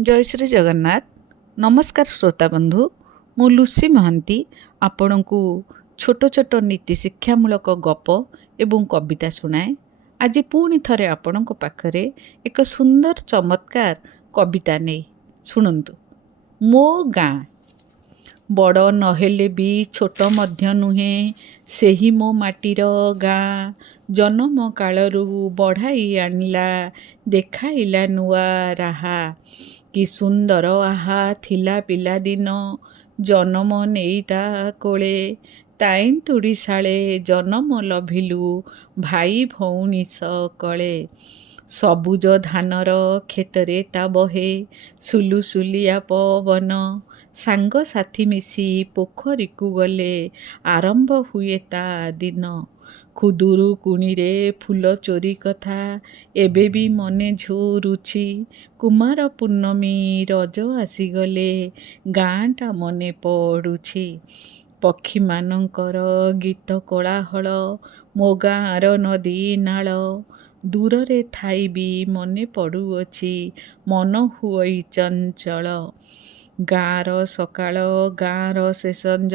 जय श्री जगन्नाथ। नमस्कार श्रोता बंधु, मु लुसी महांती आपण को छोट छोट नीति शिक्षामूलक गप एवं कविता शुणाए। आज पुणी थरे आपण पाखरे एक सुंदर चमत्कार कविता नहीं शुणु। मो गाँ बड़ नहेले भी छोट मध्य नुहे सेही मो माटीर गाँ जन्म कालरू बढ़ाई आनिला देखाइला नुआ राहा कि सुंदर आहा थिला पिला दिन जन्म नेईता कोले ताइन तुड़ी साले जन्म लभिलु भाई भौणी सकले सबुज धानर खेतरे ता बहे सुलुसुलिया पवन सांग साथी मिसी पोखरी को गले आरंभ हुए ता दिन खुदुरु कुणीरे फूल चोरी कथा एबे भी मने झुरुछि कुमार पूर्णमी रज आसीगले गाँटा मने पड़ुछि पक्षी मानकर गीत कोलाहल मो गाँर नदी नाल दूररे थाई भी मने पड़ुअछि मन हुई चंचल गाँर सकाळ गाँर शेषंज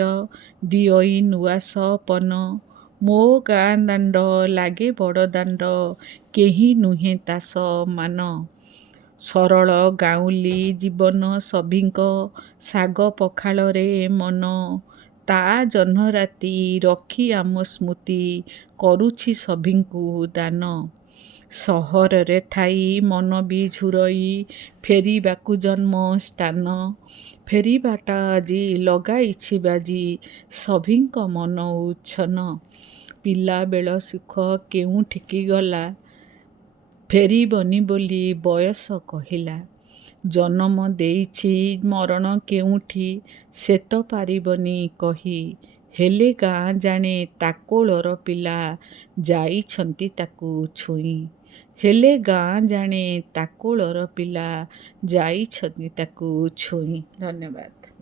दिओई नुआ सपन मो गाँ दाण्ड लागे बड़ दाण्ड केही नुहे ता समान सरल गाउली जीवन सभिंक साग पखाଳରେ मन ता जह्न राति रखी आम स्मृति करुछि सभिंकु दान सहରରେ ଥାଇ ମନ ବି ଝୁରଇ ଫେରିବାକୁ ଜନ୍ମ ସ୍ଥାନ ଫେରିବାଟା ଆଜି ଲଗାଇଛି ବାଜି ସଭିଙ୍କ ମନ ଉଚ୍ଛନ ପିଲାବେଳ ସୁଖ କେଉଁଠିକି ଗଲା ଫେରିବନି ବୋଲି ବୟସ କହିଲା ଜନ୍ମ ଦେଇଛି ମରଣ କେଉଁଠି ସେ ତ ପାରିବନି କହି ହେଲେ ଗାଁ ଜାଣେ ତାକୋଳର ପିଲା ଯାଇଛନ୍ତି ତାକୁ ଛୁଇଁ ହେଲେ ଗାଁ ଜାଣେ ତାକୋଳର ପିଲା ଯାଇଛନ୍ତି ତାକୁ ଛୁଇଁ। ଧନ୍ୟବାଦ।